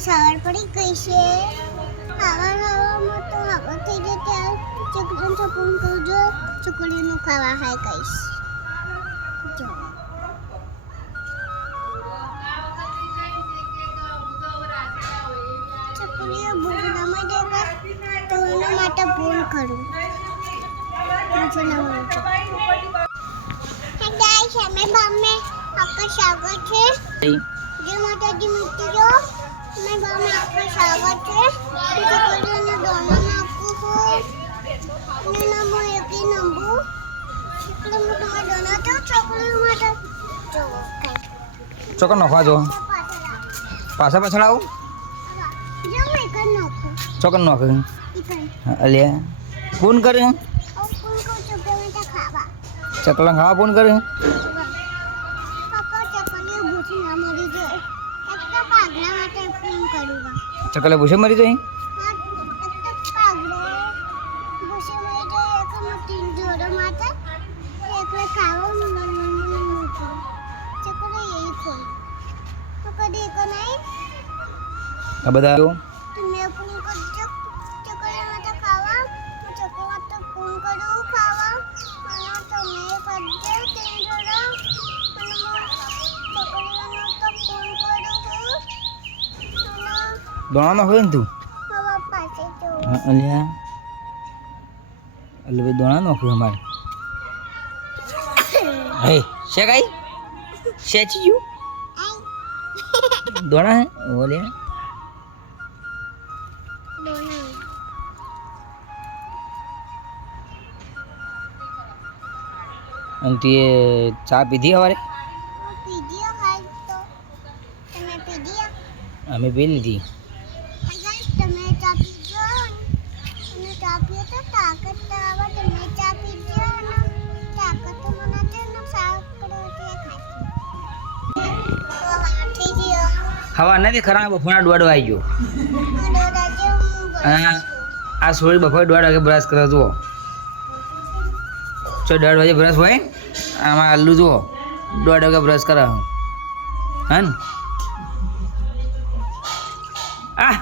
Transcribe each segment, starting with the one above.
સવાર પડી ગઈ છે. આવા ખાવામાં તો હવે થઈ જાય ત્યાં ચકડન ચપન કરજો છોકરીનું ખાવા હાય કહીશ. જો. છોકરીઓ ના મળે તો એના માટે ભૂલ કરું. મુझे ना મળે ગાઈસ અમે બામે આપકા સ્વાગત છે. જે માતાજી મિત્રો મેં બામે આપકા સ્વાગત છે. છોકરીઓને દોનો નાખું છું અને નંબુ એકી નંબુ છોકરી માટે દોનો તો છોકરીઓ માટે. જો કઈ ચોકર નોખવા જો. પાછા પાછળ આવું. ચોકર નોખ. અલ્યા ફોન કરે ઓ કોણ કોણ છોકરીઓ માટે ખાવા. ચકલા ખાવા ફોન કરે તો કદી એક નહીં. આ બધા અને દોણા નોખે ને તું? અલ્યા. અલ્યા ભાઈ દોણા નોખ્યું અમારે. હે છે કઈ? સેચી ગયું દોણા હે? દોના અને તે ચા પીધી પીડીઓ અમે પી લીધી. હવા નથી ખરા બપોરના દોઢ વાગી ગયો. આ સોરી બપોરે દોઢ વાગે બ્રશ કરો જુઓ. ચો દોઢ વાગે બ્રશ હોય આમાં આલુ જુઓ. દોઢ વાગે બ્રશ કરો. હા ને? આ!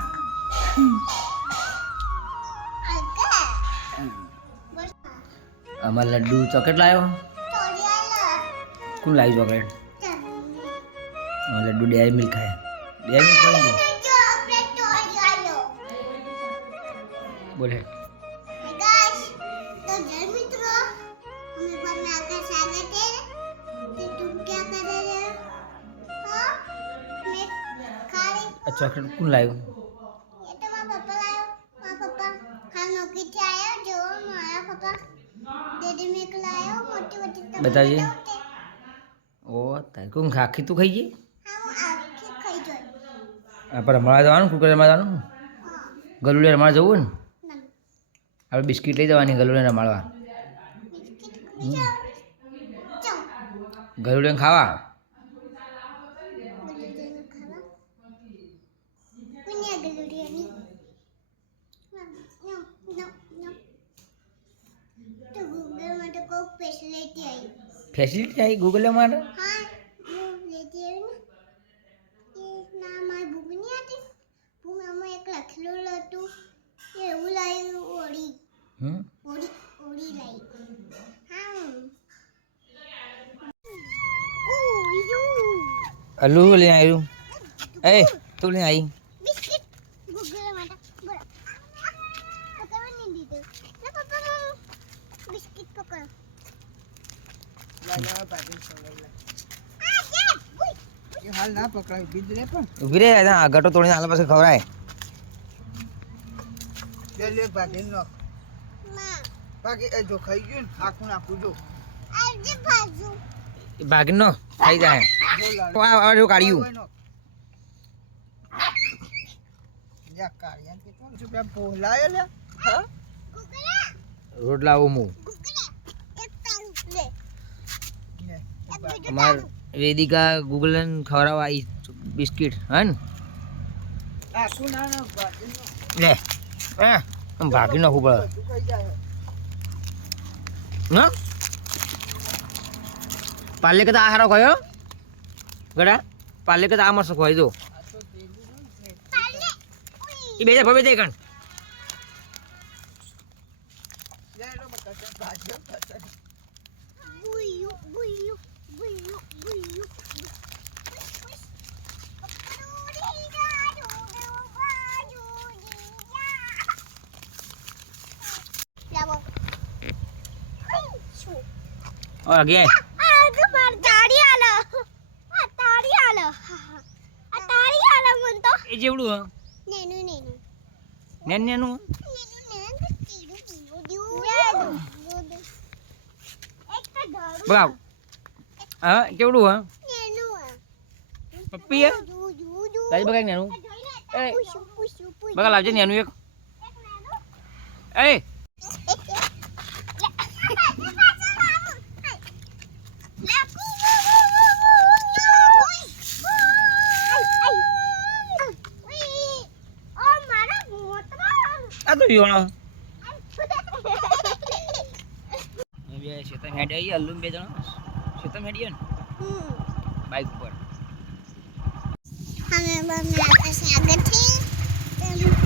અમારે લડ્ડુ ચોકલેટ લાવ્યો. કોણ લાવ્યું ચોકલેટ? અમારે લડ્ડુ ડેરી મિલ્ક ખાય. બેની કોઈ બોલે. ચોકલેટ કોણ લાવ્યું બતાજે. ઓ તારી કોણ આખી તું ખાઈ ગઈ? આપણે મળવા જવાનું? ક્રિકેટ રમવા ગલુડિયા રમાડવા જવું ને? આપણે બિસ્કિટ લઈ જવાની ગલુડિયા રમાડવા. ગલુડિયા ખાવા? ફેસિલિટી આવી? ગૂગલ માટે? હમ ઓળી ઓળી લાવી હા ઓ યુ અલ્લુ લઈને આવ્યું એ તું લઈને આવી બિસ્કિટ ગૂગલ માટે બરાબર પકડવા નહીં દીધું ના પપ્પા બિસ્કિટ પકડ હાલ ના પકડાય બીજ લે પણ ઊભી રે આ ગટો તોડીને હાલ પાસે ખવડાય બે લે ભાગી નો ના બાકી એ જો ખાઈ ગયું ને આખું નાખું જો. આજે બાજુ એ ભાગી નો ખાઈ જાય આ જો કાઢ્યું. હોય નો. યા કાળિયાને કેટલું છે? બે પોલાય લે. હા? ગૂગલા રોટલા અમાર વેદિકા ગૂગલ ખવડાવવા આવી બિસ્કિટ હે ને લે ભાગી નાખવું પડે પાલે કદા આ હારો કયો ગડા પાલે કદા આ મસ્ત ખોઈ દો. આ તો પેલું શું છે તારું એ બે જા ભવે જાય કણ લે લો બકાશે ભાજ્યો પસંદ બુયુ બુયુ બુયુ બુયુ લાવો શું તો. એ જેવડું નેનું નેનું. નેન નેનું? બગાવ હા કેવડું હ? પપ્પી નેનું? બગા લાવજે નેનું એક. એ. તો યોણો બે શેતમ હેડ આવી અલ્લુમ બે જણા. શેતમ હેડીએ ને? બાઇક ઉપર. અમે બમ દે હેડ